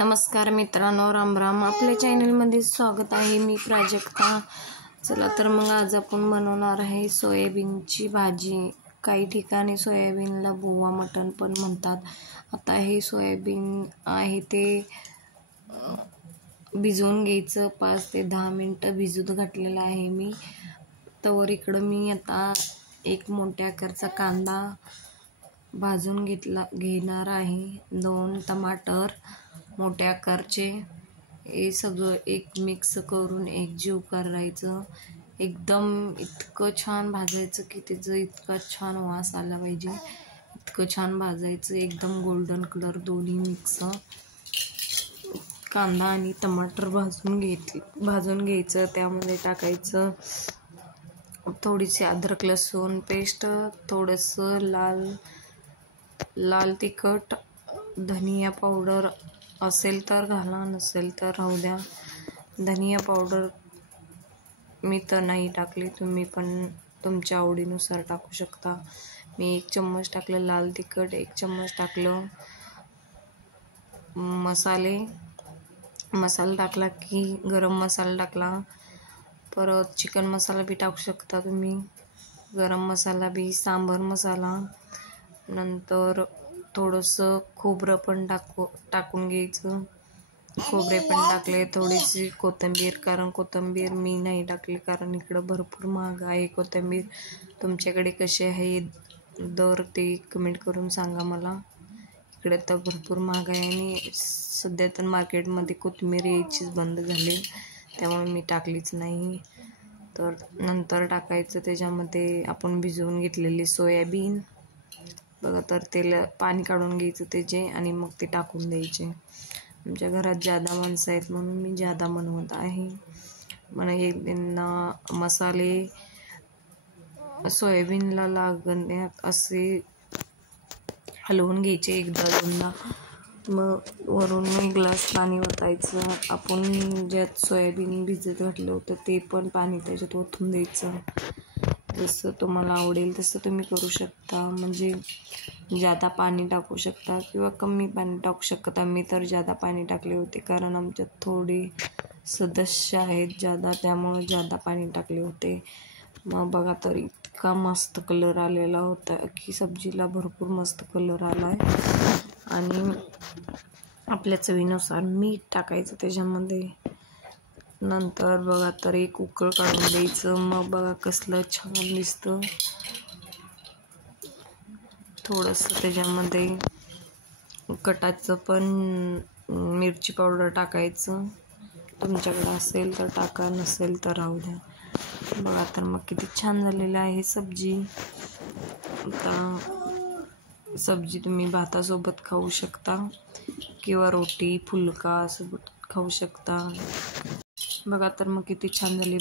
नमस्कार मित्रांनो, राम राम. आपल्या चॅनलमध्ये स्वागत आहे. मी प्राजक्ता. चला तर मग आज आपण बनवणार आहे सोयाबीनची भाजी. काही ठिकाणी सोयाबीनला बुवा मटण पण म्हणतात. आता हे सोयाबीन आहे ते भिजवून घ्यायचं. 5 ते 10 मिनटं भिजत घातलेलं आहे मी. तर इकडं मी आता एक मोठ्या आकारचा कांदा भाजून घेणार आहे. 2 टमाटर मोठ्या आकारचे. हे सगळं एक मिक्स करून एकजीव करायचं. एकदम इतकं छान भाजायचं की त्याचं इतका छान वास आला पाहिजे. इतकं छान भाजायचं, एकदम गोल्डन कलर दोन्ही मिक्स. कांदा आणि टमाटर भाजून घ्यायचं. त्यामध्ये टाकायचं थोडीशी अद्रक लसूण पेस्ट, थोडंसं लाल तिखट, धनिया पावडर असेल तर घाला, नसेल तर राहू द्या. धनिया पावडर मी तर नाही टाकली, तुम्ही पण तुमच्या आवडीनुसार टाकू शकता. मी 1 चम्मच टाकलं लाल तिखट, 1 चम्मच टाकलं मसाला टाकला की गरम मसाला टाकला. परत चिकन मसाला बी टाकू शकता तुम्ही, गरम मसाला बी, सांबार मसाला. नंतर थोडंसं खोबरं पण टाकून घ्यायचं. खोबरे पण टाकले. थोडीशी कोथिंबीर, कारण कोथिंबीर मी नाही टाकली कारण इकडं भरपूर महाग आहे कोथिंबीर. तुमच्याकडे कसे आहे दर ते कमेंट करून सांगा मला. इकडे तर भरपूर महाग आहे आणि सध्या तर मार्केटमध्ये कोथिंबीर यायचीच बंद झाली, त्यामुळे मी टाकलीच नाही. तर नंतर टाकायचं त्याच्यामध्ये आपण भिजवून घेतलेली सोयाबीन. बघा, तर त्याला पाणी काढून घ्यायचं त्याचे आणि मग ते टाकून द्यायचे. आमच्या घरात जादा माणसं आहेत म्हणून मी जादा बनवत आहे. मला त्यांना मसाले सोयाबीनला लागण्यात असे हलवून घ्यायचे 1-2दा. मग वरून 1 ग्लास पाणी ओतायचं. आपण ज्यात सोयाबीन भिजत घातलं होतं ते पण पाणी त्याच्यात ओतून द्यायचं. जसं तुम्हाला आवडेल तसं तुम्ही करू शकता. म्हणजे जादा पाणी टाकू शकता किंवा कमी पाणी टाकू शकता. मी तर जादा पाणी टाकले होते कारण आमच्यात थोडे सदस्य आहेत जादा, त्यामुळे जादा पाणी टाकले होते. मग बघा, तर इतका मस्त कलर आलेला होता की सब्जीला भरपूर मस्त कलर आला आहे. आणि आपल्या चवीनुसार मीठ टाकायचं त्याच्यामध्ये. नंतर बघा, तर एक उकळ काढून द्यायचं. मग बघा कसलं छान दिसतं. थोडंसं त्याच्यामध्ये कटाचं पण मिरची पावडर टाकायचं. तुमच्याकडे असेल तर टाका, नसेल तर राहू द्या. बघा, तर मग किती छान झालेलं आहे सब्जी. आता सब्जी तुम्ही भातासोबत खाऊ शकता किंवा रोटी फुलका सोबत खाऊ शकता. बघा, तर मग किती छान झाली.